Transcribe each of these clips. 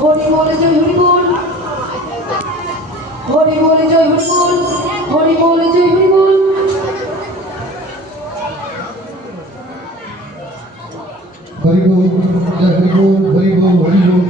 হরি বলে জয় হরি বল, হরি বলে জয় হরি বল, হরি বলে জয় হরি বল। হরি বল জয় হরি বল, হরি বল হরি বল।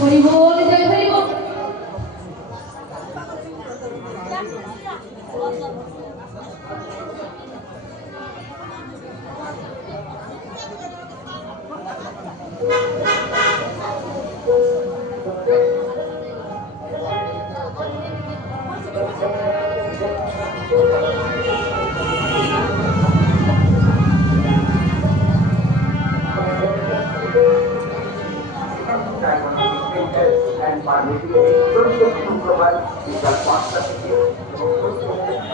হরি বল জয় হরি বল। And Parvati to provide the quantity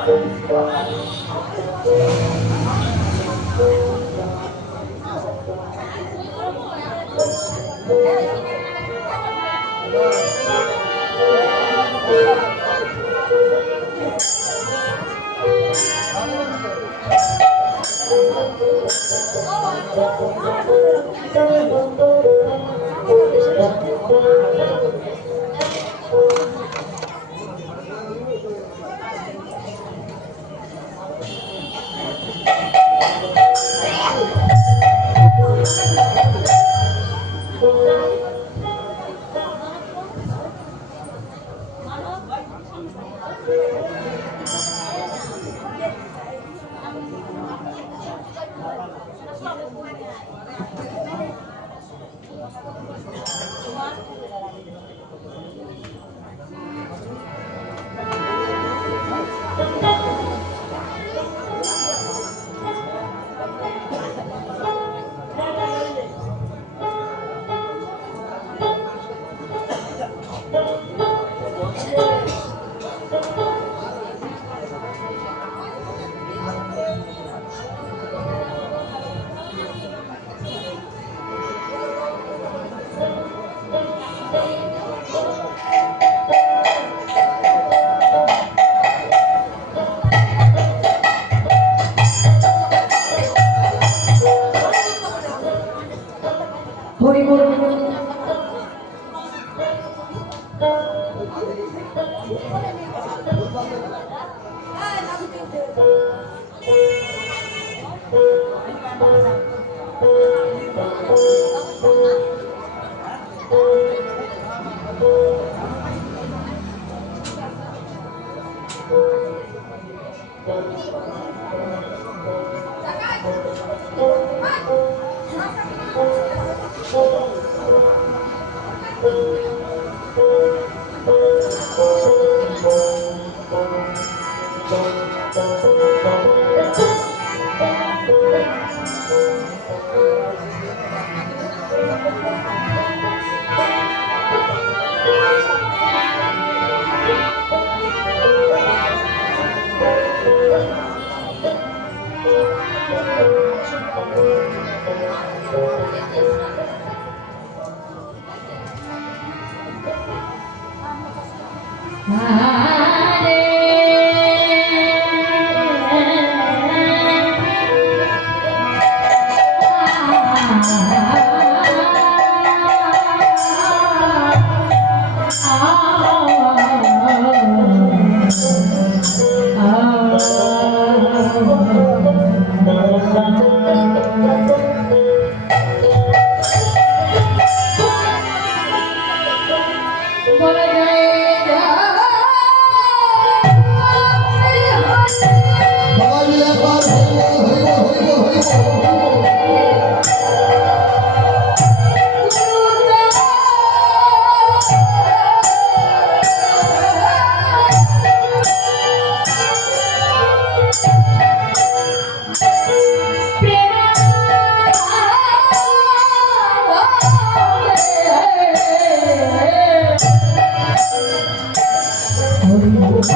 Hari ball.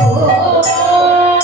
Oh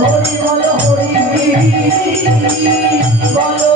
Hari বলো হরি বলো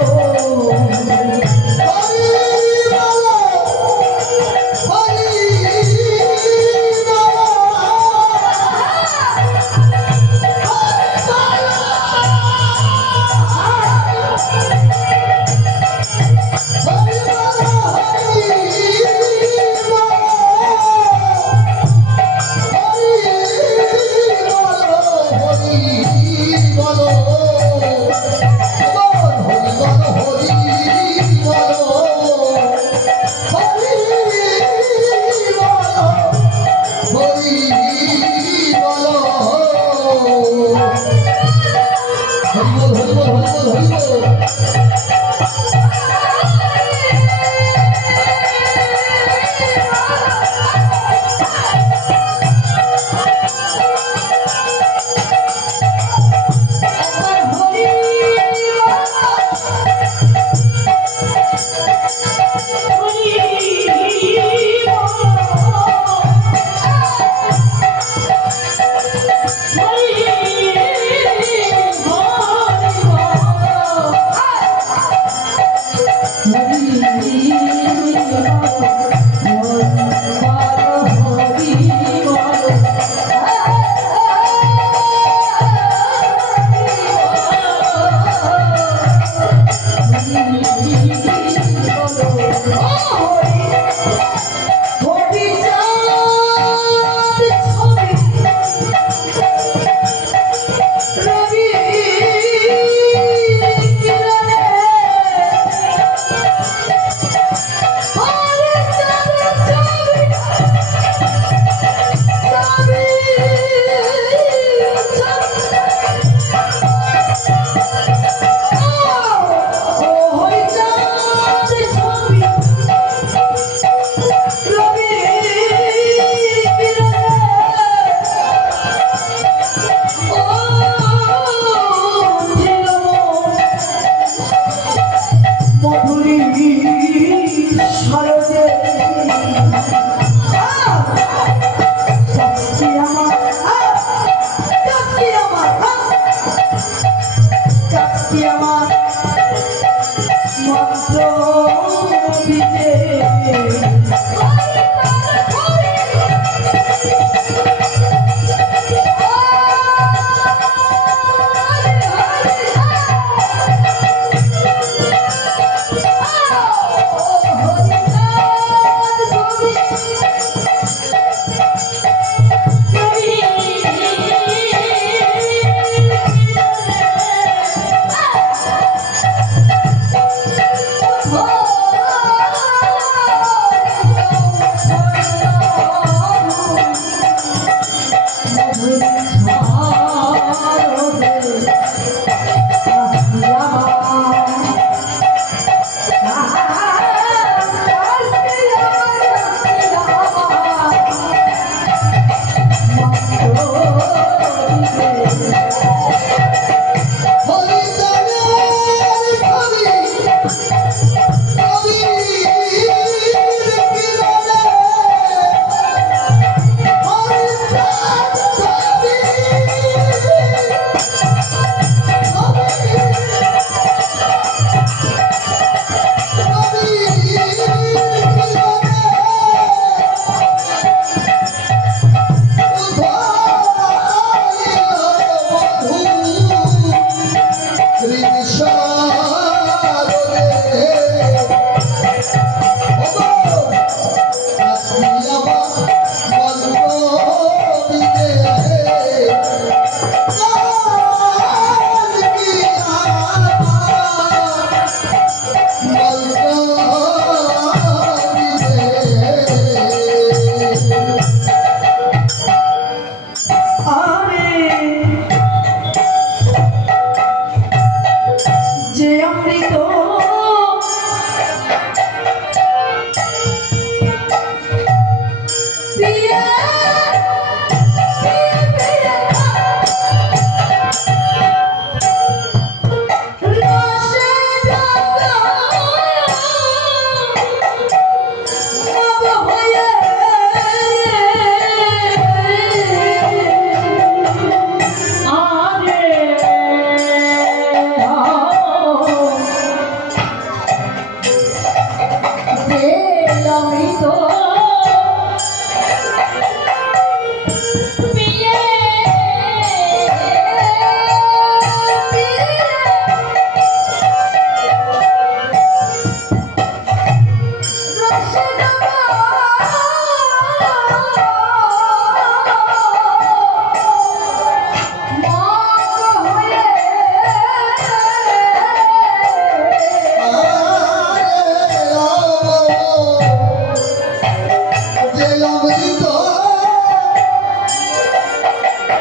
অমৃত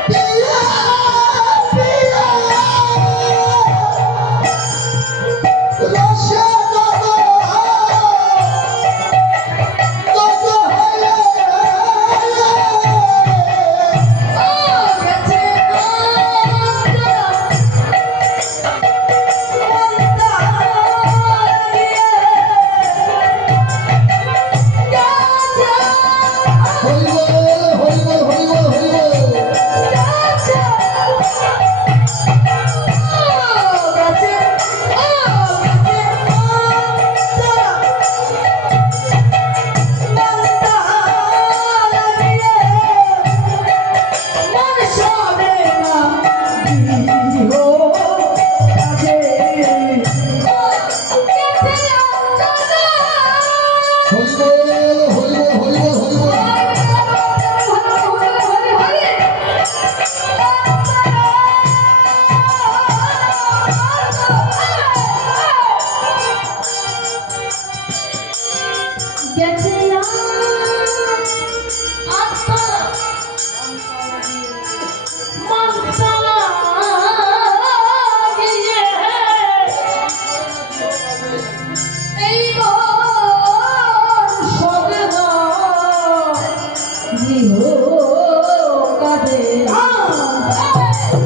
পিয়া পিয়া রসে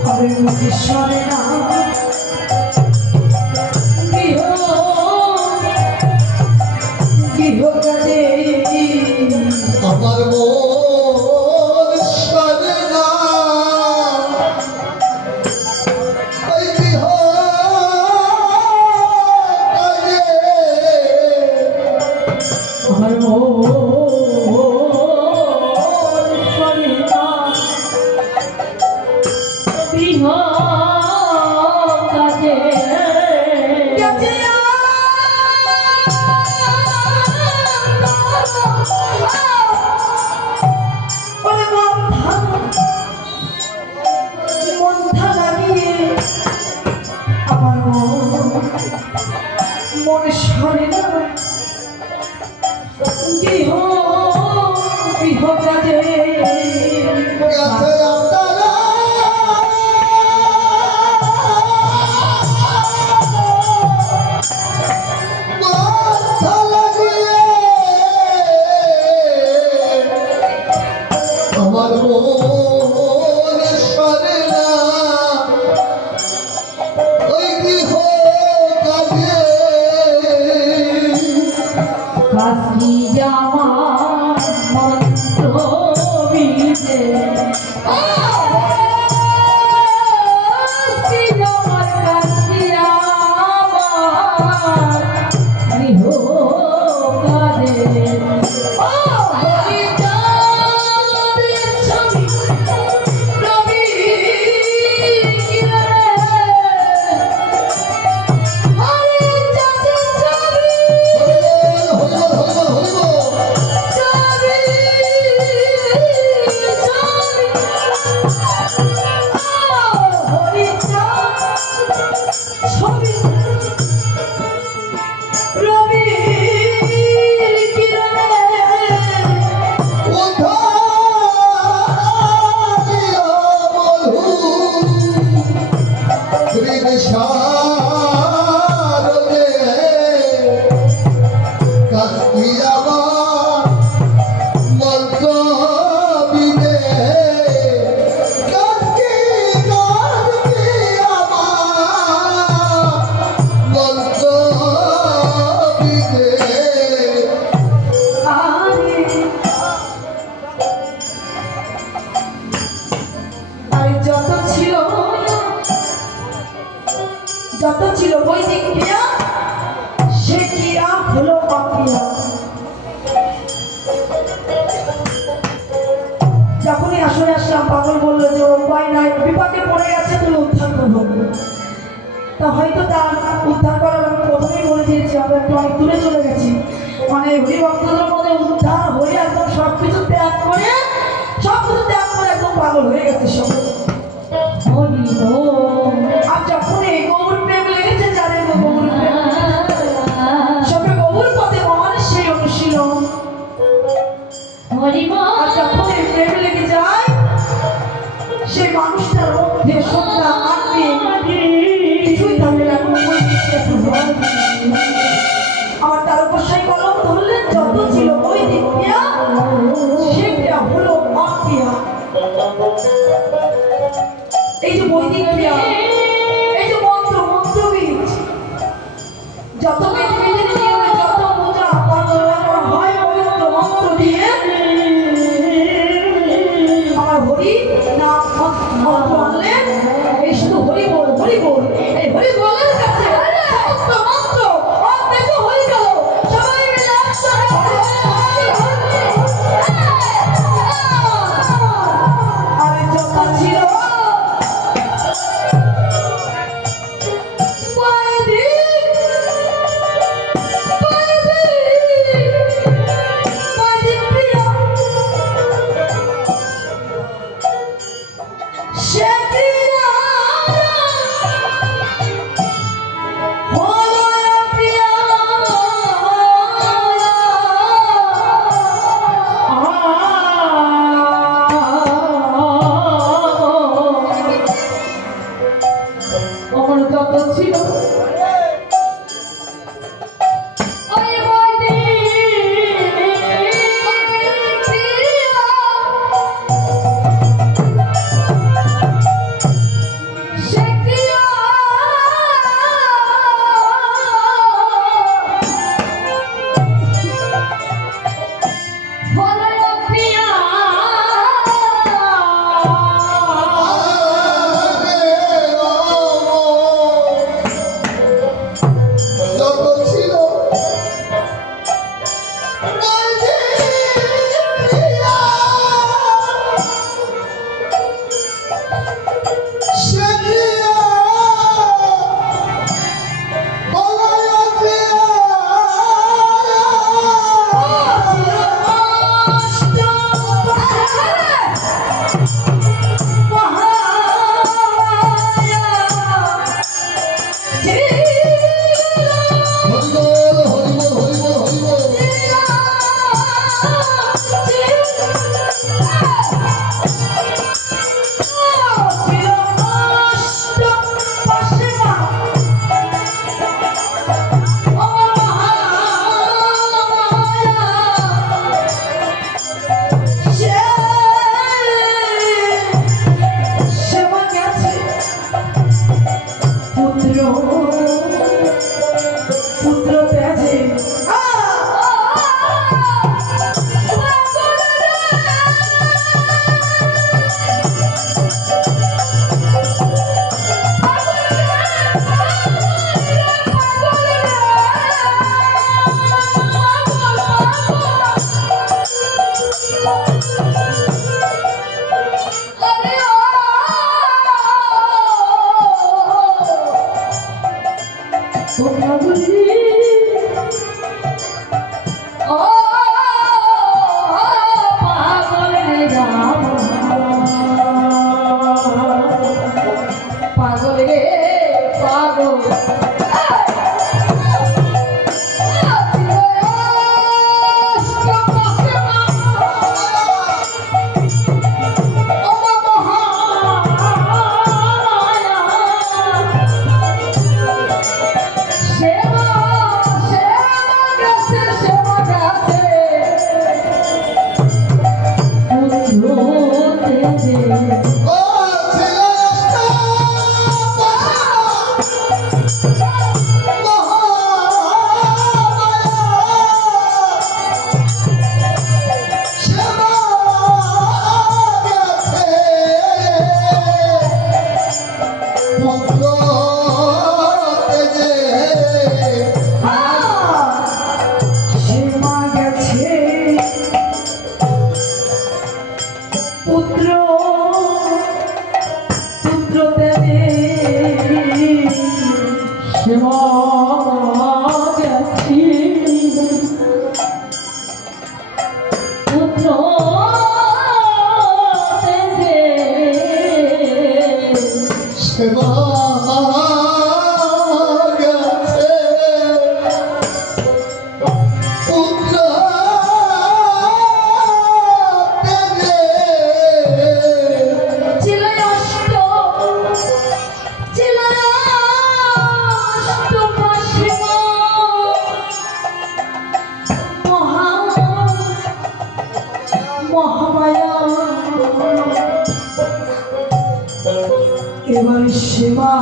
আমার মন সরে না ওই গৃহ কাজে আমার মন সরে না গৃহ কাজে মনে সরে না গৃহ গৃহ কাজে গেছে আপনারা মাথা লাগিয়ে আমার মন সরে না ওই গৃহ কাজে কাশি আমার মন্ত্র বিজে কাশি আমার গৃহ কাজে যত ছিল বৈদিক ক্রিয়া সে ক্রিয়া হলো অক্রিয়া। যখনই আসলে আসলাম পাগল বললো যে উপায় নাই, বিপাকে পড়ে গেছে, তুমি উদ্ধার করবো। তা হয়তো তার উদ্ধার করার আমি প্রথমেই বলে দিয়েছি, আমরা একটু অনেক দূরে চলে গেছি। মানে হরিভক্তদের মধ্যে উদ্ধার হয়ে একদম সবকিছু ত্যাগ করে একদম পাগল হয়ে গেছে সব। আর যখন এই গৌর প্রেম লেগেছে, জানেন গৌর প্রেম সবে গৌর পথে মহান সেই অনুশীলন। আর যখন এই প্রেম লেগে যায় সেই মানুষটার মধ্যে সন্ধ্যা আটকে কিছুই থাকে না, কোনো আমার তার উপর সেই কলম ধরলেন যত ছিল ওই দিক দিয়া সে ক্রিয়া হলো অক্রিয়া। এই যে বৈদিক ক্রিয়া, এই যে মন্ত্রবীজ, যত বিধিবিধান নিয়মে যত পূজা অর্চনা করা হয় পবিত্র মন্ত্র দিয়ে আমার হরি নাম মন্ত্র আনলেন। এই শুধু হরি বল এই হরি বলের কাছে সমস্ত মন্ত্র অর্ধেক হরি গেল। সবাই মিলে আরে যত ছিল মায়া এবার সীমা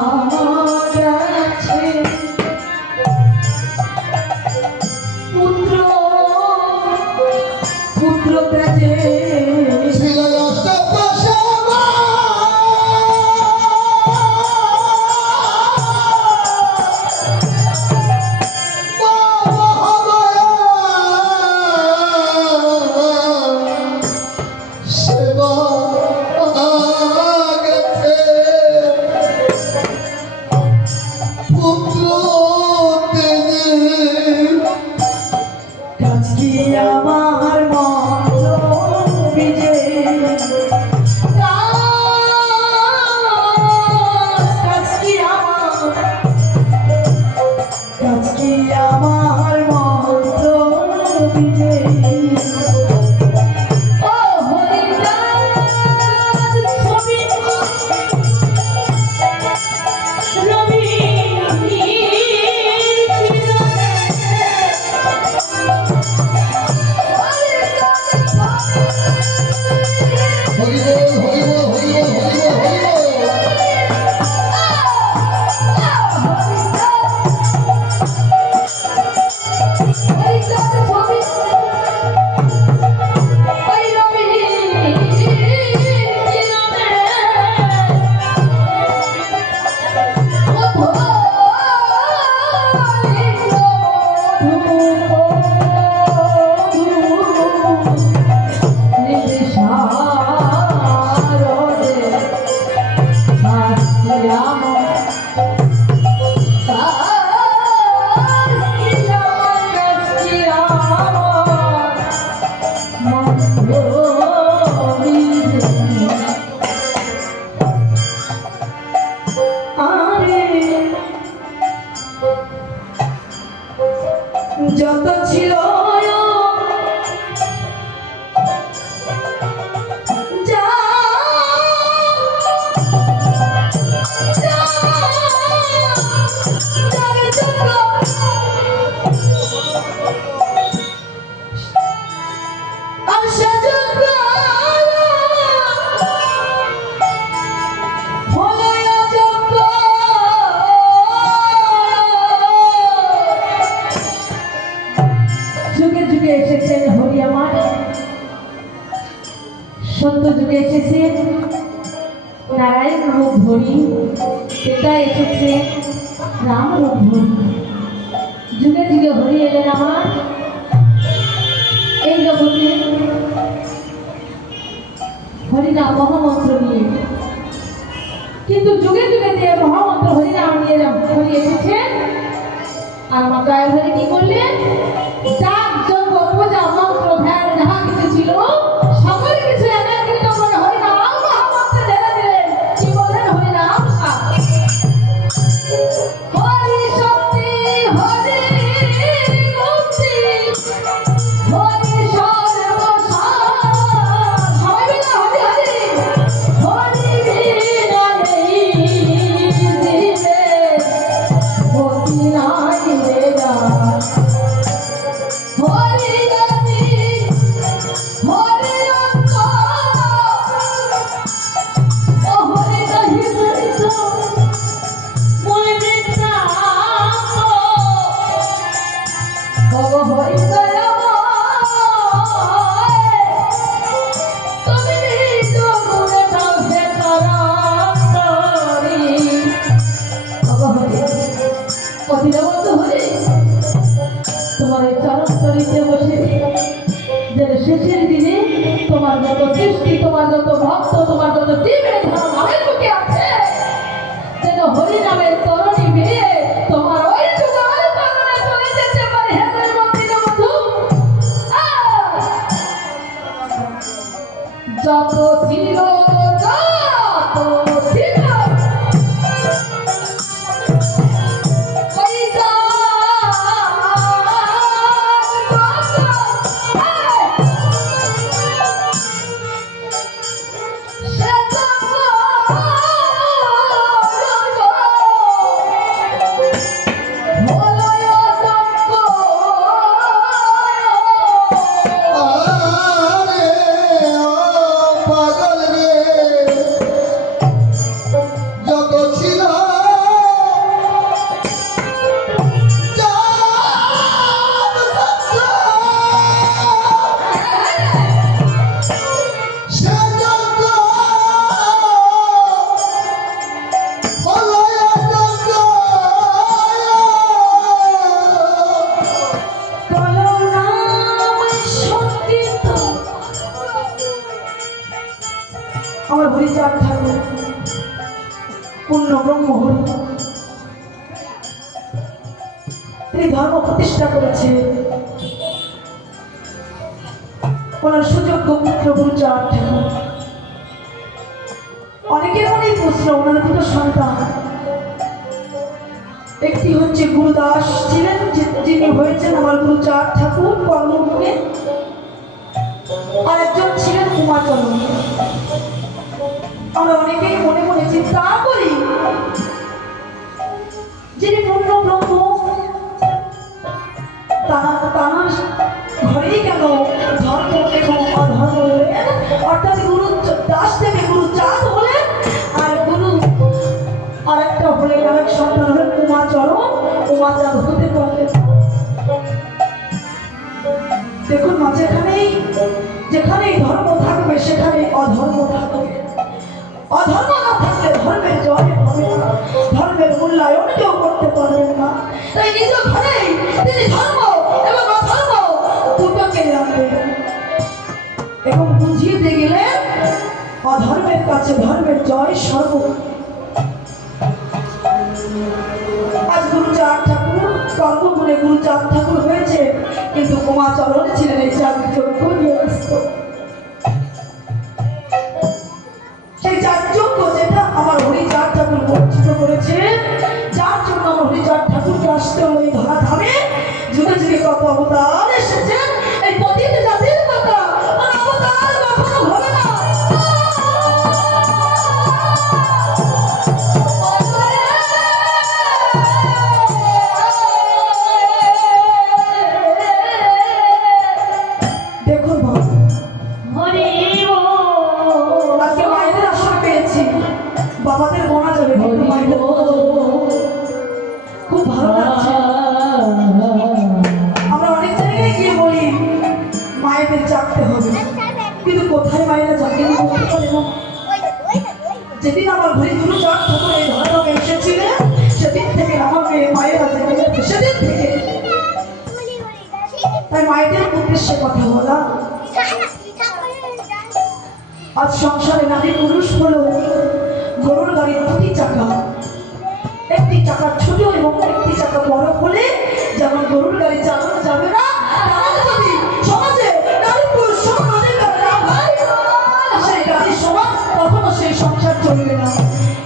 গেছে পুত্র পুত্র তেজে কাজকি আমার মন্ত্র বিজে কাজকি আমার মন্ত্র বিজে ও হরিদাস ছবি রবি যত ছিল যা যুগে যুগে এসেছেন হরি আমার সত্য যুগে এসেছেন নারায়ণ রূপ হরি এটা এসেছে রাম রূপ হরি যুগে যুগে হরি এলেন আমার এই জগতে হরিনাম মহামন্ত্র নিয়ে কিন্তু যুগে যুগে যে মহামন্ত্র হরিনাম নিয়ে হরি এসেছেন আর আমার দয়াল হরি কি করলেন যাগ যজ্ঞ পূজা মন্ত্র ধ্যান যাহা কিছু ছিল সকল কিছু একত্রিত করে হরিনাম মহামন্ত্রে ঢেলে দিলেন কি বললেন হরিনাম হরি শক্তি হরি মুক্তি হরি সর্বসার সবাই মিলে হরি হরি হরি বিনা নেই দিলে গতি নাই রে যা হরি গতি হরি অন্ত ও হরি দহি সরিত মই বৃত্তান্ত ভব হরি দয়াময় তুমি নিজ গুণে থাকবে তরন্তরি ভব হরি অখিলবন্ধু হরি তোমার এই চরণ তরিতে বসে যে শেষের দিনে তোমার যত সৃষ্টি তোমার যত ভক্ত তোমার যত জীবের ধর্ম নামের বুকে আছে যেন হরি নামের তরণী বেয়ে তোমার ওই যুগল তরণে চলে যেতে পারে হে দৈবন্দিত বন্ধু যত ছিল যত ছিল পাগল রে যত ছিল আমার হরিচাঁদ ঠাকুর পূর্ণ ব্রহ্ম হরি তিনি ধর্ম প্রতিষ্ঠা করেছে। ওনার সুযোগ্য পুত্র গুরুচাঁদ ঠাকুর। অনেকের মনেই প্রশ্ন, ওনার দুটো সন্তান, একটি হচ্ছে গুরুদাস ছিলেন যিনি হয়েছেন আমার গুরুচাঁদ ঠাকুর কর্মভূমে, আর একজন ছিলেন উমাচরণ। আমরা অনেকেই মনে মনে চিন্তা করি যিনি পূর্ণ ব্রহ্ম তাঁর ঘরেই কেন ধর্ম এবং অধর্ম হলেন, অর্থাৎ গুরু দাস থেকে গুরু চাঁদ হলেন, আর গুরু আরেকটা হলেন, আরেক সন্তান হলেন উমাচরণ, উমাচাঁদ হতে পারলেন। দেখুন মা, যেখানেই ধর্ম থাকবে সেখানে অধর্ম থাকবে। অধর্ম না থাকলে ধর্মের জয় হবে না, ধর্মের মূল্যায়ন কেউ করতে পারবেন না। তাই নিজ ঘরেই তিনি ধর্ম এবং অধর্ম দুটোকে আনবেন এবং বুঝিয়ে দিয়ে গেলেন অধর্মের কাছে ধর্মের জয় সর্ব। আজ গুরুচাঁদ ঠাকুর কর্মগুণে গুরুচাঁদ ঠাকুর হয়েছে, কিন্তু উমাচরণ ছিলেন এই যাগযজ্ঞ নিয়ে ব্যস্ত। সেই যাগযজ্ঞ যেটা আমার হরিচাঁদ ঠাকুর বঞ্চিত করেছে, যার জন্য আমার হরিচাঁদ ঠাকুরকে আসতে হলো এই ধরাধামে। যুগে যুগে কত অবতার এসেছেন, এই পতিত জাতির কথা অবতার কখনো হবে না। দেখুন আজকে মায়েদের আসর পেয়েছি, বাবাদের গোনা যাবে, কিন্তু মায়েদের খুব ভালো লাগছে। আমরা অনেক জায়গায় গিয়ে বলি মায়েদের জাগতে হবে, কিন্তু কোথায় মায়েরা জাগেনি বলতে পারে না। যেদিন আমার ঘরে গুরুচাঁদ ঠাকুর এই ধর্মে এসেছিলেন, সেদিন থেকে আমার মেয়ে মায়েরা জেগে গেছে, সেদিন থেকে। তাই মায়েদের উদ্দেশ্যে কথা বলা। আজ সংসারে নারী পুরুষ হলো গরুর গাড়ির দুটি চাকা, একটি চাকা ছোট এবং একটি চাকা বড় হলে যেমন গরুর গাড়ি চালানো যাবে না, তেমন যদি সমাজে নারী পুরুষ সমান অধিকার না হয়, সেই গাড়ি সমাজ কখনো সেই সংসার চলবে না।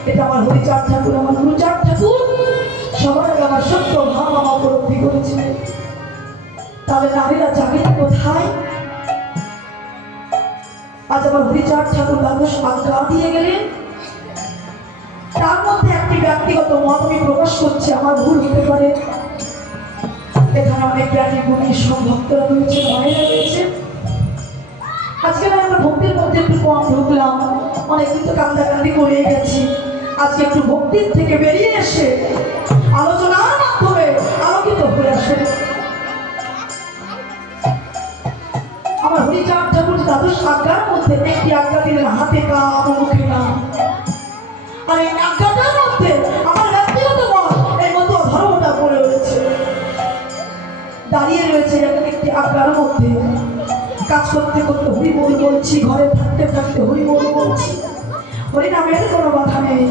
এটা আমার হরিচাঁদ ঠাকুর, আমার গুরুচাঁদ ঠাকুর সবার আগে আমার সত্য ভাব আমার উপলব্ধি করেছিলেন। তাহলে নারীরা জাগিত কোথায়? আজ আমার হরিচাঁদ ঠাকুর দ্বাদশ আজ্ঞা দিয়ে গেলেন, তার মধ্যে একটি ব্যক্তিগত মত আমি প্রকাশ করছি, আমার ভুল হতে পারে। এখানে অনেক জ্ঞানী গুণী সব ভক্তরা রয়েছে, মায়েরা রয়েছে। আজকে আমরা ভক্তির মধ্যে একটু কম ঢুকলাম, অনেক কিন্তু কান্দাকান্দি করে গেছি। আজকে একটু ভক্তির থেকে বেরিয়ে এসে আলোচনার মাধ্যমে আলোকিত হয়ে আসে। আমার হরিচাঁদ ঠাকুর দ্বাদশ আজ্ঞার মধ্যে একটি আজ্ঞা দিলেন হাতে কাম ও মুখে নাম। আর এই আজ্ঞাটার মধ্যে আমার ব্যক্তিগত মত এর মতো ধর্মটা পড়ে রয়েছে, দাঁড়িয়ে রয়েছে একটি আজ্ঞার মধ্যে। কাজ করতে করতে হরিবোল বলছি, ঘরে থাকতে থাকতে হরিবোল বলছি, হরিনামের কোনো বাধা নেই।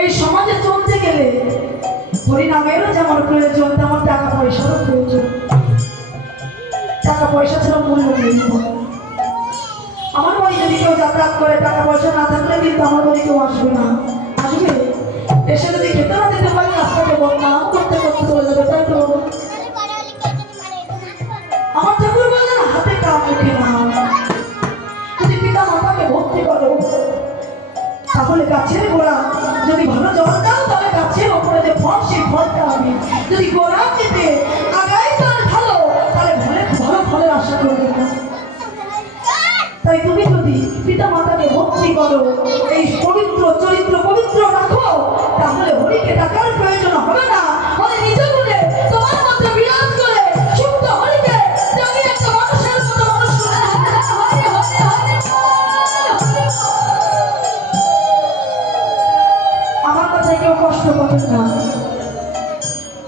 এই সমাজে চলতে গেলে হরিনামেরও যেমন প্রয়োজন, তেমন টাকা পয়সারও প্রয়োজন। টাকা পয়সা ছাড়া মূল্য নেই। আমার বাড়ি যদি কেউ যাতায়াত করে, টাকা পয়সা না থাকলে কিন্তু আমার বাড়ি কেউ আসবে না। আসবে এসে যদি খেতে না দিতে পারি, রাস্তাতে বদনাম করতে করতে চলে যাবে, তাই তো? আমার ঠাকুর বললেন হাতে কাম মুখে নাম। যদি পিতা মাতাকে ভক্তি করো তাহলে গাছের গোড়া যদি ভালো জল দাও, তাহলে গাছের ওপরে যে ফল সেই ফলটা হবে। যদি গোড়া কেটে আগায় তার ভালো, তাহলে ভালো ফলের আশা করবে না। তাই তুমি যদি পিতা মাতাকে ভক্তি করো, এই পবিত্র চরিত্র পবিত্র রাখো, তাহলে হরিকে ডাকার প্রয়োজন হবে না। হরি নিজ গুণে তোমার মধ্যে বিরাজ করে শুদ্ধ হরিকে জানি একটা মানুষের মতো মানুষ করে। হরি হরি হরি আমার কথায় কেউ কষ্ট পাবেন না।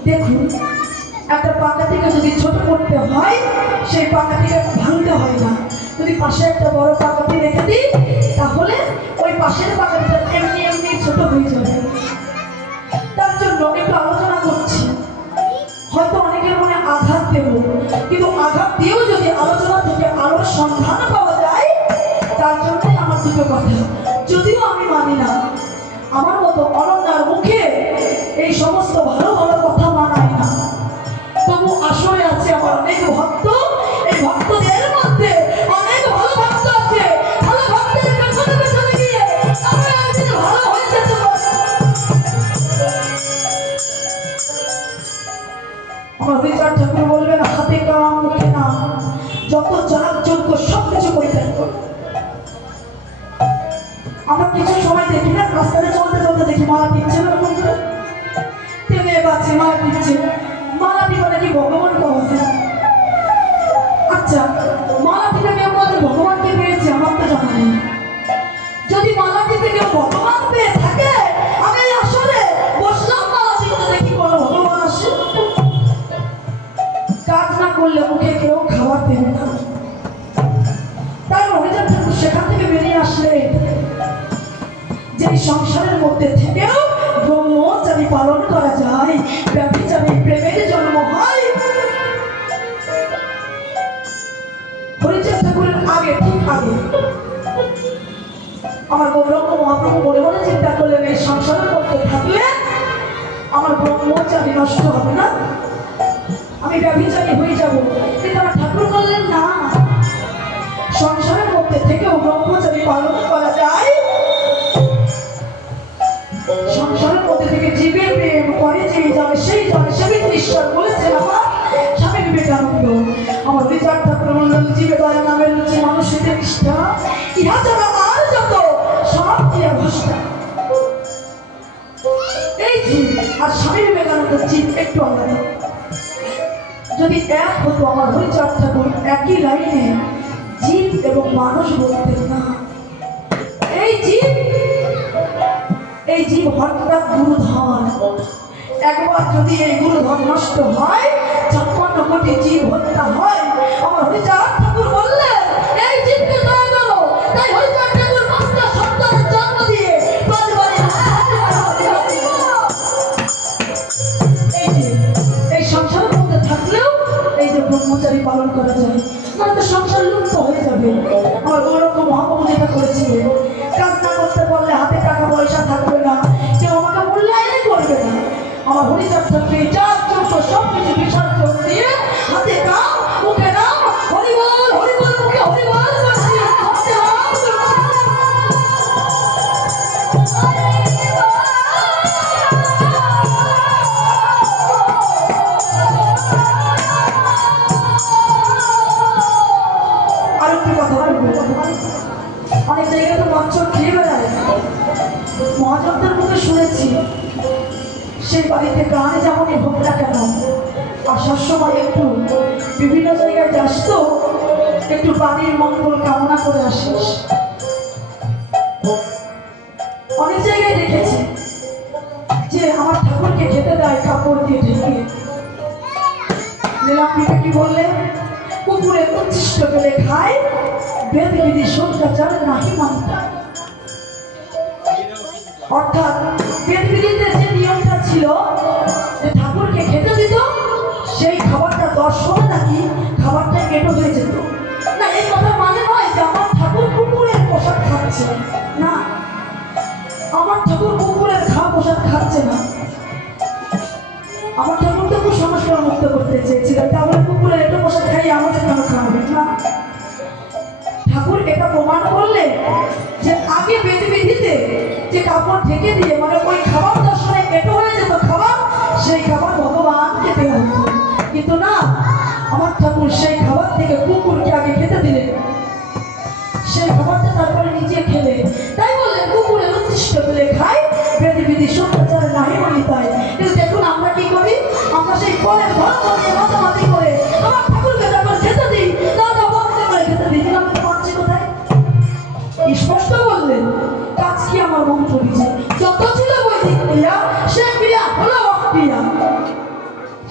দেখুন, একটা পাকাটিকে যদি ছোট করতে হয়, সেই পাকাটিকে ভাঙতে হয় না। যদি পাশে একটা বড় পাকাটি রেখে দিই, তাহলে ওই পাশের পাকাটিটা এমনি এমনি ছোট হয়ে যাবে। তার জন্য একটু আলোচনা করছি। হয়তো অনেকের মনে আঘাত দেব, কিন্তু আঘাত দিয়েও যদি আলোচনা থেকে আলোর সন্ধান পাওয়া যায়, তার জন্যই আমার দুটো কথা। যদিও আমি মানি না, আমার মতো অনন্যার মুখে এই সমস্ত ভালো ভালো কথা মানায় না, তবু আসলে আছে আমার অনেক ভক্ত। এই ভক্তদের মধ্যে অনেক ভালো ভক্ত আছে। ভালো ভক্তের পেছনে পেছনে গিয়ে আমরা একদিন ভালো হয়ে যেতে পারি। আমার বিচার ঠাকুর বলবেন, হাতে কাম মুখে না, যত যাগ যোগ্য সব কিছু পরিত্যাগ করো। আমরা কিছু সময় দেখি না, রাস্তাতে চলতে চলতে দেখি মালা টিপছে না, তেমনি বাচ্চে মালা টিপছে। মালা টিপা নাকি ভগবান পাওয়া যায়। আচ্ছা, মালা টিপে কেউ আমাদের ভগবানকে পেয়েছে? আমার তো জানা নেই। যদি মালা টিপে কেউ ভগবান পেয়ে থাকে, আমি আসলে বসলাম মালা টিপতে, দেখি কোনো ভগবান আসে? কাজ না করলে মুখে কেউ খাবার দেবে না। তাই হরিজন ঠাকুর সেখান থেকে বেরিয়ে আসলে যে সংসারের মধ্যে থেকেও ব্রহ্মচারী পালন করা যায়, ব্যভিচারী প্রেমের জন্ম হয়। হরিজন ঠাকুরের আগে, ঠিক আগে আমার গৌরঙ্গ মহাপ্রভু মনে মনে চিন্তা করলেন, এই সংসারের মধ্যে থাকলে আমার ব্রহ্মচারী নষ্ট হবে না, আমি ব্যভিচারী হয়ে যাব। কিন্তু আমার ঠাকুর বললেন, না, সংসারের মধ্যে থেকেও ব্রহ্মচারী পালন করা যায়। সংসারের মধ্যে থেকে জীবের প্রেম করে যেই জনে সেই জনে সেবিত ঈশ্বর বলেছেন আমার স্বামী বিবেকানন্দ। আমার বিচার ঠাকুর বললেন, জীবে দয়া নামের রুচি মানুষের নিষ্ঠা, ইহা ছাড়া আর যত সব ক্রিয়া ভ্রষ্টা। এই জীব আর স্বামী বিবেকানন্দ জীব একটু আলাদা। যদি এক হতো, আমার হরিচাঁদ ঠাকুর একই লাইনে জীব এবং মানুষ বলতেন না। এই জীব হঠাৎ গুরুধন, একবার যদি এই গুরুধন নষ্ট হয়, 56 কোটি জীব হত্যা হয়। আমার হরিচাঁদ ঠাকুর বললেন, এই জীবকে দয়া করো। তাই হরিচাঁদ ঠাকুর 5টা সন্তানের জন্ম দিয়ে 5 বারে এই সংসারের মধ্যে থাকলেও এই যে ব্রহ্মচারী পালন করা যায়, মানে তো সংসার লুপ্ত হয়ে যাবে। আমার গৌরঙ্গ মহাপ্রভু যেটা করেছিলেন, কাজ না করতে পারলে হাতে টাকা পয়সা থাকবে না, কেউ আমাকে মূল্যায়নই করবে না। আমার হরিচাঁদ ঠাকুর চার চোখ সব কিছু বিসর্জন দিয়ে হাতে কাম মুখে নাম, হরিবল হরিবল মুখে হরিবল করছি। আর একটু কথা বলবো, অনেক জায়গায় তো মঞ্চ খেয়ে বেড়ায়, মহাজনদের মুখে শুনেছি সেই বাড়িতে গানে যেমনই হোক না কেন, আসার সময় একটু বিভিন্ন জায়গায় যাস তো একটু বাড়ির মঙ্গল কামনা করে আসিস। অনেক জায়গায় দেখেছি যে আমার ঠাকুরকে খেতে দেয় কাপড় দিয়ে ঢেকে। নীলাম্বিকা কি বললে, কুকুরে উচ্ছিষ্ট পেলে খায়, বেদ বিধি সত্যাচার নাহি মানতা। অর্থাৎ বেদ বিধিতে যে নিয়মটা ছিল যে ঠাকুরকে খেতে দিত, সেই খাবারটা দর্শনে নাকি খাবারটা কেটো হয়ে যেত না। এই কথা মানে নয় যে আমার ঠাকুর কুকুরের পোশাক খাচ্ছে না, আমার ঠাকুর কুকুরের পোশাক খাচ্ছে না। আমার ঠাকুর তো কুসংস্কার মুক্ত করতে চেয়েছিলেন, তাহলে কুকুরের একটা পোশাক খাইয়ে আমাদের কেন খাওয়াবে না? ঠাকুর এটা প্রমাণ করলে যে আগে বেদ বিধিতে যে কাপড় ঢেকে দিয়ে, মানে ওই খাবার দর্শনে কেটো হয়ে যেত খাবার, সেই খাবার ভগবানকে দেওয়া হতো। কিন্তু না, আমার ঠাকুর সেই খাবার থেকে কুকুরকে আগে খেতে দিলেন। সেই খাবারটা তারপরে নিজে খেলে। তাই বললেন কুকুরে উচ্ছিষ্ট পেলে খায়, বেদি বেদি সত্যাচার নাহি বলি তাই। কিন্তু দেখুন আমরা কি করি, আমরা সেই ফলের ধর্ম নিয়ে মাতামাতি করে আমার ঠাকুরকে যখন খেতে দিই দাদা বন্ধ করে খেতে দিই, কিন্তু আমি পাচ্ছি কোথায়? স্পষ্ট বললেন কাজ কি আমার মন্ত্র দিছে, যত ছিল বৈদিক ক্রিয়া সে ক্রিয়া হলো অক্রিয়া।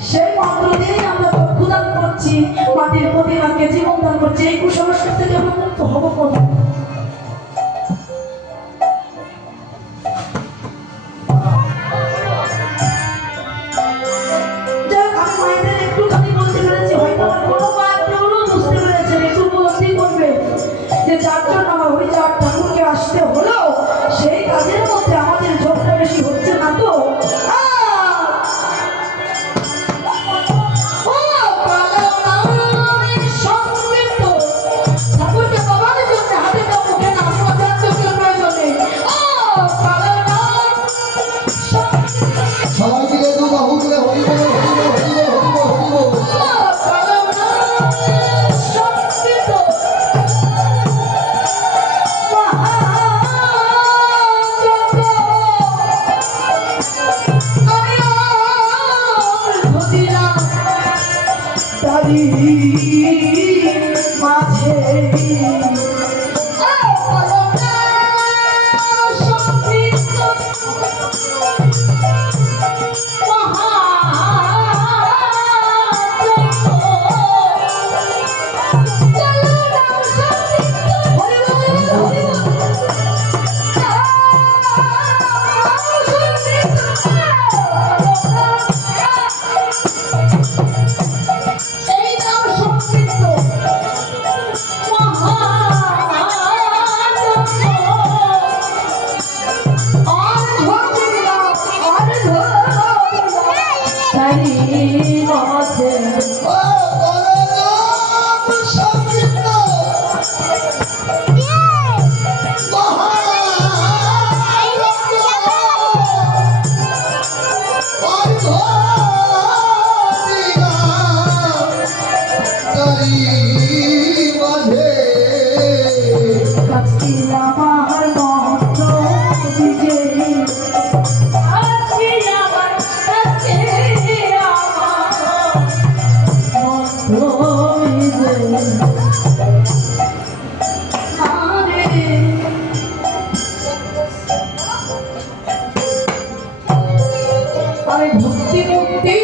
সেই মন্ত্র দিয়েই আমরা চক্ষুদান করছি, মাটির প্রতিমাকে জীবন দান করছি। এই কুসংস্কার থেকে আমরা মুক্ত হব কবে? যাই হোক, আমি মায়েদের একটুখানি বলতে পেরেছি, হয়তো আমার কোনো মা একটু বুঝতে পেরেছেন, একটু উপলব্ধি করবে যে যার জন্য আমার ওই চার ঠাকুরকে আসতে হলো সেই কাজের মধ্যে আমাদের ঝোঁকটা বেশি হচ্ছে না তো? সবাই মিলে দু বাহু মিলে হরি বল হরি বল হরি বল হরি বল হরি বল। মাঝে ভক্তি মুক্তি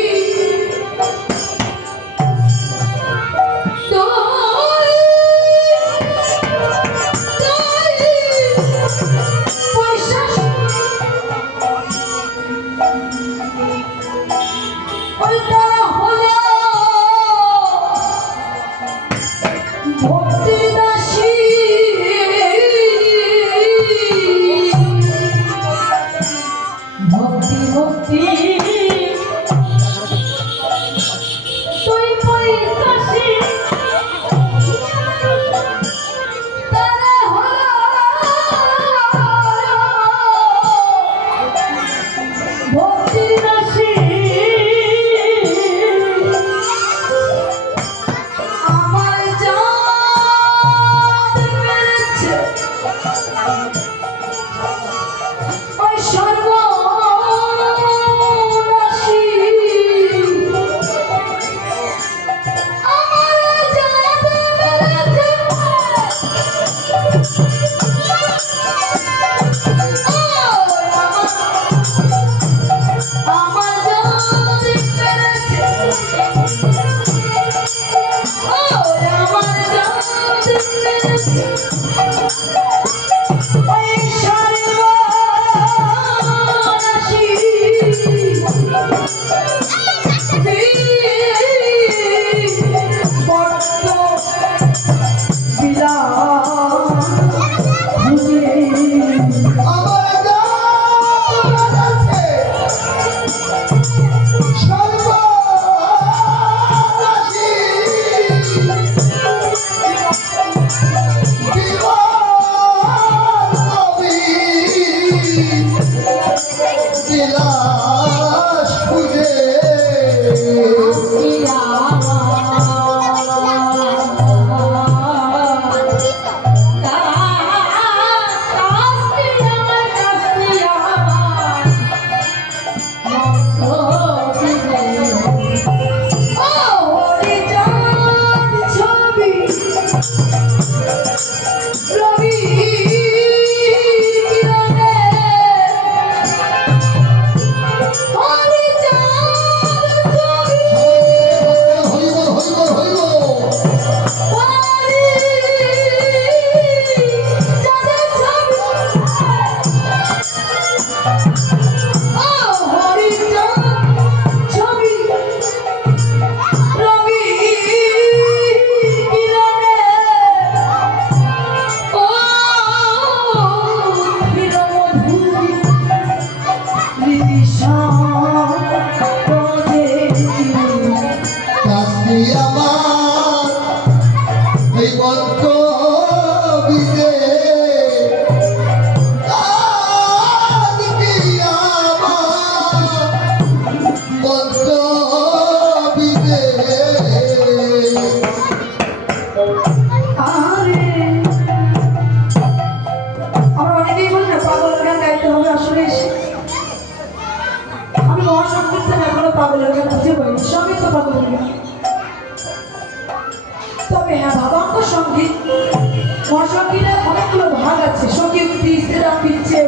সঙ্গীতের অনেকগুলো ভাগ আছে, সঙ্গীতি, সেরা পিচ্ছে,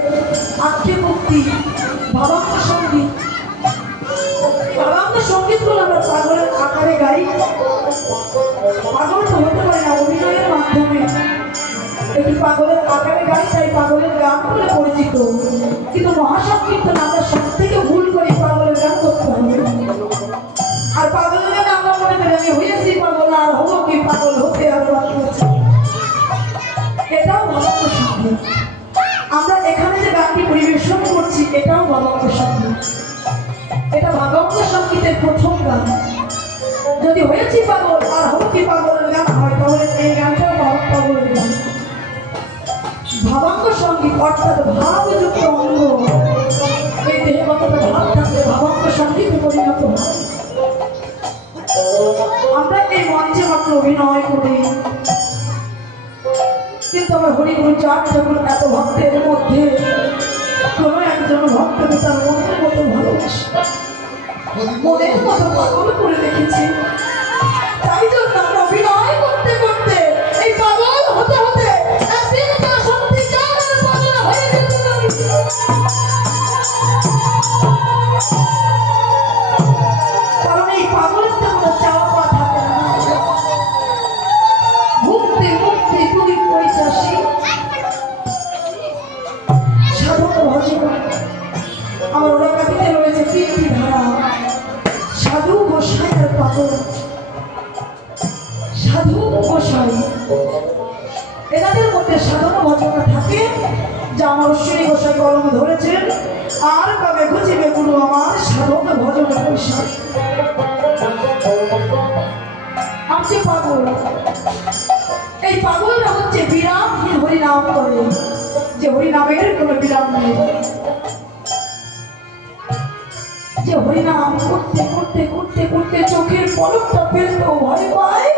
আক্ষেপোক্তি, ভাবাঙ্গ সঙ্গীত। ভাবাঙ্গ সঙ্গীতগুলো আমরা পাগলের আকারে গাই। পাগল তো হতে পারে না, অভিনয়ের মাধ্যমে একটি পাগলের আকারে গাই, তাই পাগলের গান বলে পরিচিত। কিন্তু মহাসংকীর্তন আমরা সব থেকে ভুল করি, পাগলের গান করতে হবে। আর পাগলের গান আমরা মনে করি আমি হয়েছি পাগল, আর হবো কি পাগল হতে আরো বাকি আছে। এটাও ভাবাঙ্গ সঙ্গীত। আমরা এখানে যে গানটি পরিবেশন করছি এটাও ভাবাঙ্গ সঙ্গীত। এটা ভাবাঙ্গ সঙ্গীতের প্রথম গান। যদি হয়েছি পাগল আর হবো কি পাগলের গান হয়, তাহলে এই গানটাও পাগলের গান। ভাবাঙ্গ সঙ্গীত অর্থাৎ ভাবযুক্ত অঙ্গ, এই দেহে কতটা ভাব থাকলে ভাবাঙ্গ সঙ্গীতে পরিণত হয়। আমরা এই মঞ্চে মাত্র অভিনয় করি, কিন্তু আমার হরিগুরু চাঁদ যখন এত ভক্তের মধ্যে কোনো একজন ভক্তকে তার মনের মতো ভালোবাসে, মনের মতো পাগল করে রেখেছি। তাই জন্য আমরা অভিনয় করতে করতে এই পাগল হতে হতে একদিন তার সত্যিকারের পাগল হয়ে যেতে পারি। কারণ এই পাগলের তো কোনো চাওয়া পাওয়া থাকে না। মুক্তি মুক্তি তুমি পরিচাসী সাধক ভজন। আমার ওরা কাটিতে রয়েছে তিনটি ধারা, সাধু গোসাই আর পাগল। সাধু গোসাই এনাদের মধ্যে সাধনা ভজনা থাকে, যা আমার অশ্বিনী গোসাই কলম ধরেছেন। আর কবে খুঁজিবে গুরু আমার সাধনা ভজনা গোসাই। আমি পাগল, এই পাগলরা হচ্ছে বিরামহীন হরিনাম করে, যে হরিনামের কোনো বিরাম নেই। যে হরিনাম করতে করতে করতে করতে চোখের পলকটা ফেলতেও ভয় পায়।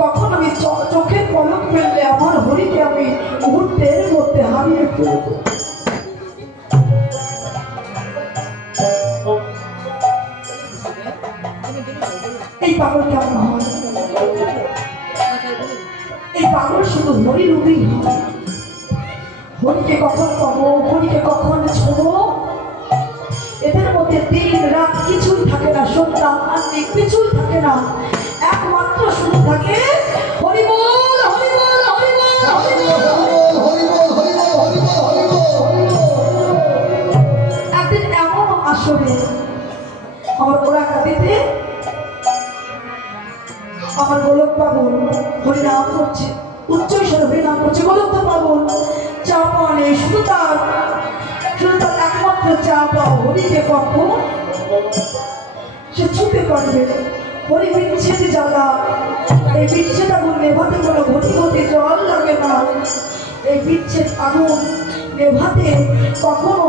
কখন আমি চোখের পলক ফেললে আমার হরিকে আমি মুহূর্তের মধ্যে হারিয়ে ফেলব। এই পাগল কেমন হয়? এই পাগল শুধু হরিরূপেই হয়। হরিকে কখন পাবো, হরিকে কখন ছোবো, এদের মধ্যে দিন রাত কিছুই থাকে না, সন্ধ্যা আন্নিক কিছুই থাকে না। একমাত্র শুধু থাকে হরিবল হরিবল হরিবল হরিবল। একদিন এমন আসবে আমার ওরা কাঁদিতে আমার গোলক পাগল হরিনাম করছে, উচ্চ স্বরে হরিনাম করছে। গোলক তো পাগল চা পাওয়া নেই, শুধু তার একমাত্র চা পাও হরিকে কখন সে ছুটে পারবে। হরি বিচ্ছেদ জ্বালা, এই বিচ্ছেদ আগুন নেভাতে কোনো ঘটি ঘটি জল লাগে না। এই বিচ্ছেদ আগুন নেভাতে কখনো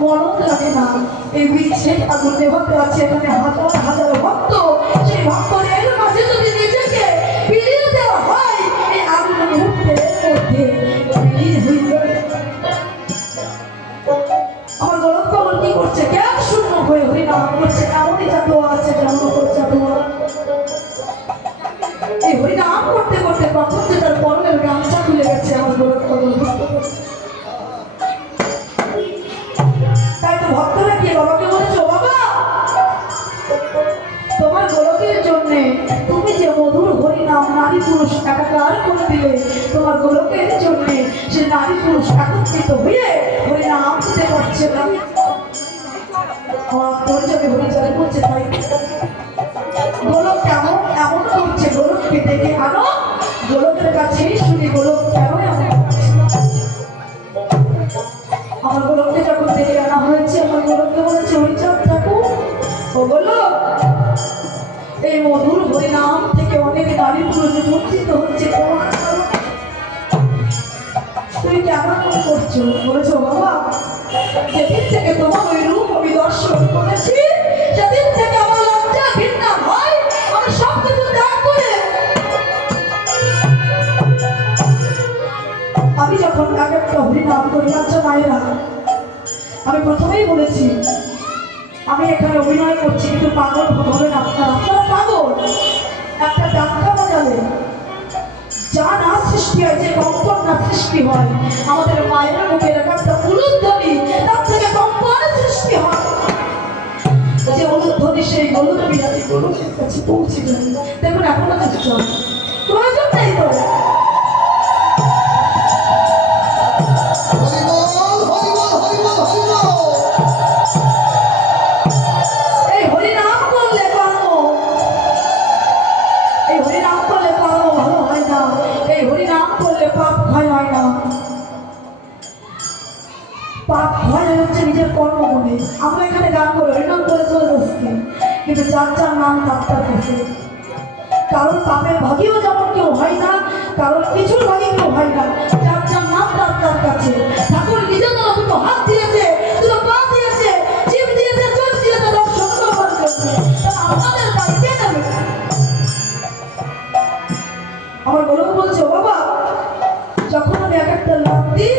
মরণ লাগে না। এই বিচ্ছেদ আগুন নেভাতে আছে এখানে হাজার হাজার ভক্ত। সেই ভক্তদের মাঝে যদি নিজেকে বিলিয়ে দেওয়া হয়, এই আগুন মুহূর্তের মধ্যে বিলীন হয়ে যাবে। আমার গরম কবল কি করছে? জ্ঞান শূন্য হয়ে হরিনাম করছে। এমনই জাতোয়া আছে যেমন করছে এই হরিনাম করতে করতে কখন যে তার পরনের গামছা খুলে গেছে আমার গরম কবল বুঝতে পারছে। তাই তো ভক্তরা কি বাবাকে বলেছে, বাবা তোমার গোলকের জন্য তুমি যে মধুর হরিনাম নারী পুরুষ একাকার করে দিলে, তোমার গোলকের জন্য সে নারী পুরুষ একত্রিত হয়ে হরিনাম দিতে পারছে না। পরিচয় হরিচারে করছে, তাই গোলক কেমন এমন করছে, গোলককে ডেকে আনো, গোলকের কাছেই শুনি গোলক কেন এমন করছে। আমার গোলককে যখন ডেকে আনা হয়েছে, আমার গোলককে বলেছে, হরিচাঁদ ঠাকুর ও গোলক, এই মধুর হরিনাম থেকে অনেক নারী পুরুষ বঞ্চিত হচ্ছে তোমার কারণে। তুমি কেমন মনে করছো? বলেছো, বাবা যেদিন থেকে তোমার ওই রূপ আমি দর্শন করেছি, সেদিন থেকে আমার লজ্জা ঘৃণা হয়, আমি সব কিছু ত্যাগ করে আমি যখন এক একটা হরিনাম করি। আচ্ছা মায়েরা, আমি প্রথমেই বলেছি আমি এখানে অভিনয় করছি, কিন্তু পাগল হবেন আপনারা। আপনারা পাগল। একটা ডাক্কা বাজালে যা যা না সৃষ্টি হয়, যে কম্পন না সৃষ্টি হয়, আমাদের মায়ের মুখের একটা উলুধ্বনি তার থেকে কম্পন সৃষ্টি হয়। যে উলুধ্বনি সেই হলুদ বিহারি গোলকের কাছে পৌঁছে যায়। দেখুন এখনো চুপচাপ, প্রয়োজন নেই তো। হরি বল, হরি বল, হরি বল, হরি বল। এই হরিনাম করলে কর্ম, এই হরিনাম করলে কর্ম ভালো হয় না, এই হরিনাম করলে পাপ ক্ষয় হয় না। পাপ ক্ষয় হচ্ছে নিজের কর্ম বলে। আমরা এখানে গান করে হরিনাম করে চলে যাচ্ছি, কিন্তু যার যার নাম তার তার কাছে। কারণ পাপের ভাগেও যেমন কেউ হয় না, কারণ কিছুর ভাগে কেউ হয় না, যার যার নাম তার তার কাছে। ঠাকুর নিজে তো দুটো হাত দিয়েছে, দুটো পা দিয়েছে, জিভ দিয়েছে, চোখ দিয়েছে দর্শন করবার জন্য। তাহলে আমাদের দায় কে নেবে? আমার গোলক বলছে, ও বাবা, যখন আমি এক একটা লাভ দিই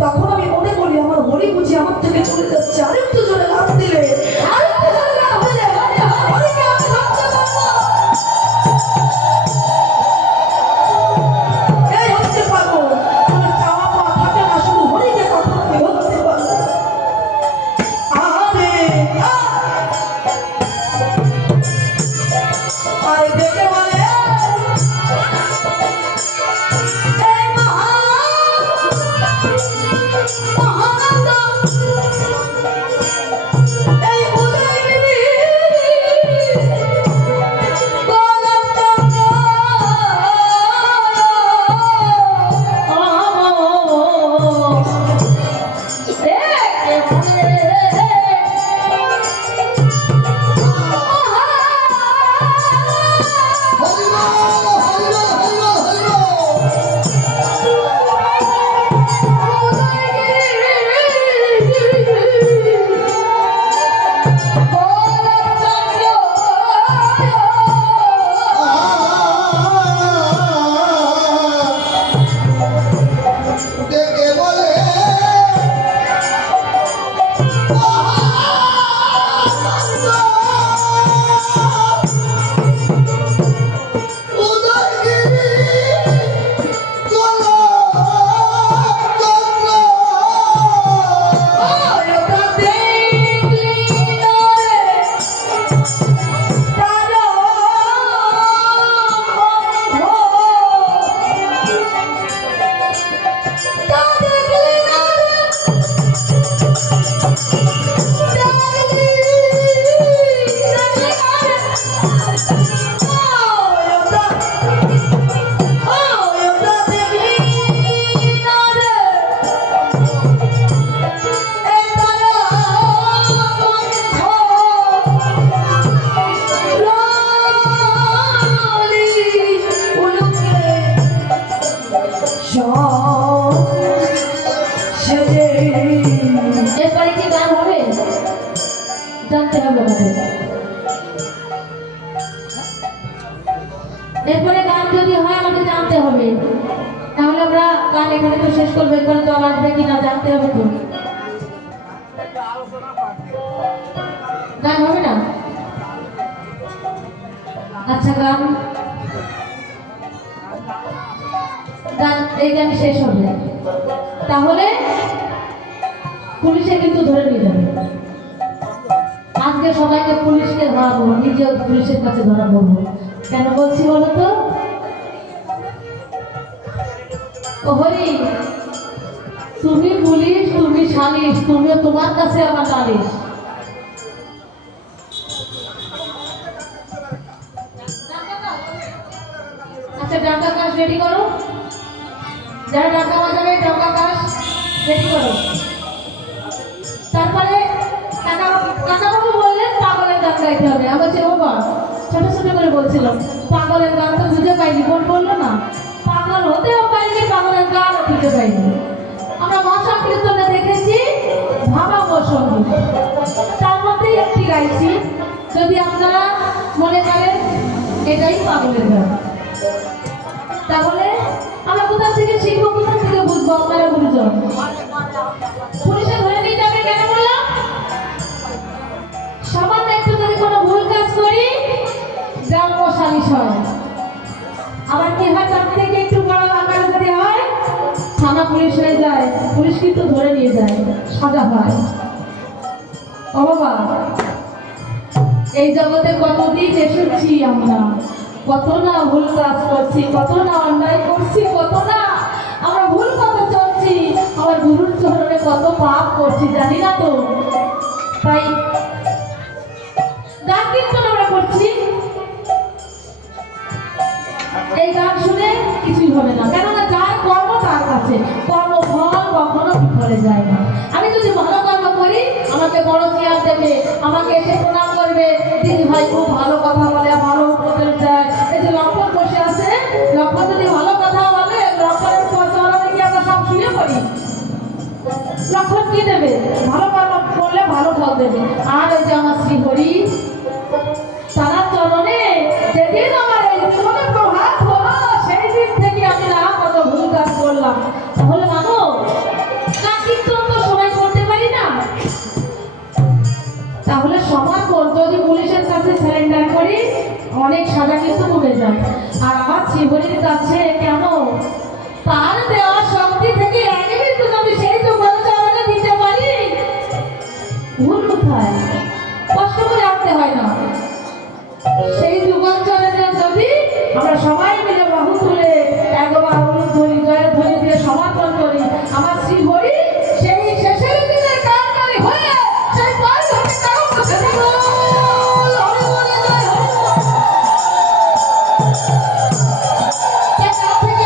তখন আমি মনে করি আমার হরি বুঝি আমার থেকে চলে যাচ্ছে। আরেকটু জোরে লাভ দিলে, আরেকটু জোরে লাভ দিলে আমার হরিকে আমি ধরতে পারবো। এই হচ্ছে পাগল, আমার চাওয়া পাওয়া থাকে না, শুধু হরিকে কখনো আমি ধরতে পারবো। আরে আরে দেখে বলে এই মহানন্দ, এই উদয়গিরি হরি বল, হরি বল, হরি বল, হরি বল। ডেকে বলে উদয়গিরি এরপরে কি গান হবে জানতে হবে আমাদের। এরপরে গান যদি হয় আমাদের জানতে হবে, তাহলে আমরা গান এখানে তো শেষ করবো। এরপরে তো আবার আসবে কিনা জানতে হবে তো। গান হবে না? আচ্ছা, গান গান এই গান শেষ হবে, তাহলে পুলিশে কিন্তু ধরে নিয়ে যাবে। আজকে সবাইকে পুলিশকে ধরাবো, নিজেও পুলিশের কাছে ধরা পড়বো। কেন বলছি বলো তো? ও হরি, তুমি পুলিশ, তুমি সালিশ, তুমিও তোমার কাছে আমার নালিশ। আচ্ছা, ডাকা কাজ রেডি করো। যারা ডাকা বাজাবে ডাকা কাজ রেডি করো। তারপরে কাকাবাবু বললেন পাগলের গান গাইতে হবে। আমি বলছি, ও বা, ছোট ছোট করে বলছিলাম পাগলের গান তো বুঝে পাইনি। বোন বললো না, পাগল হতেও পারিনি, পাগলের গানও খুঁজে পাইনি। আমরা মশা কীর্তনে দেখেছি ভাবাব সঙ্গীত, তার মধ্যেই একটি গাইছি। যদি আপনারা মনে করেন এটাই পাগলের গান, তাহলে আমরা কোথা থেকে শিখবো, কোথা থেকে বুঝবো? আপনারা গুরুজন পুলিশে ধরে নিয়ে যাবে কেন বললাম? সামান্য একটু যদি কোনো ভুল কাজ করি গ্রাম্য সালিশ হয়। আবার কি হয় পুলিশ হয়ে যায়, পুলিশ কিন্তু ধরে নিয়ে যায়, সাজা হয়। ও বাবা, এই জগতে কতদিন এসেছি আমরা, কত না ভুল কাজ করছি, কত না অন্যায় করছি, কত না আমরা ভুল কথা চলছি, আমার গুরুর চরণে কত পাপ করছি জানি না তো। তাই গান কীর্তন আমরা করছি, এই গান শুনে কিছুই হবে না, কেননা যার কর্ম তার কাছে, কর্মফল কখনো বিফলে যায় না। আমি যদি ভালো কর্ম করি, আমাকে বড় চেয়ার দেবে, আমাকে এসে প্রণাম করবে, দিদি ভাই খুব ভালো কথা বলে, ভালো উপদেশ দেয়। এই যে লক্ষণ বসে আছে, লক্ষণ যদি ভালো কথা বলে, লক্ষণের চরণে কি আমরা সব শুয়ে পড়ি? লক্ষণ কি দেবে? ভালো কর্ম করলে ভালো ফল দেবে। আর ওই যে আমার শ্রীহরি, তারা চরণে যেদিন আমার এই জীবনে প্রভাত হলো, সেই দিন থেকে আমি না কত ভুল কাজ করলাম। তাহলে মানো, গান কীর্তন তো সবাই করতে পারি না, তাহলে সমর্পণ যদি পুলিশের কাছে সারেন্ডার করি, অনেক সাজা কিন্তু কমে যায়। আর আমার শ্রীহরির কাছে কেন, তার দেওয়া শক্তি থেকে এক কিন্তু যদি সেই যুগল চরণে দিতে পারি, ভুল কোথায়? কষ্ট করে আনতে হয় না। সেই যুগল চরণে যদি আমরা সবাই মিলে বাহু তুলে একবার ধরি, জয়ের ধ্বনি দিয়ে সমর্পণ করি, আমার শ্রীহরি সেই শেষের দিনের কারণে হয়ে সেই পাঁচ ঘটে কারণ বসে দিব। হরি বলে জয়, হরি বল। কে কার থেকে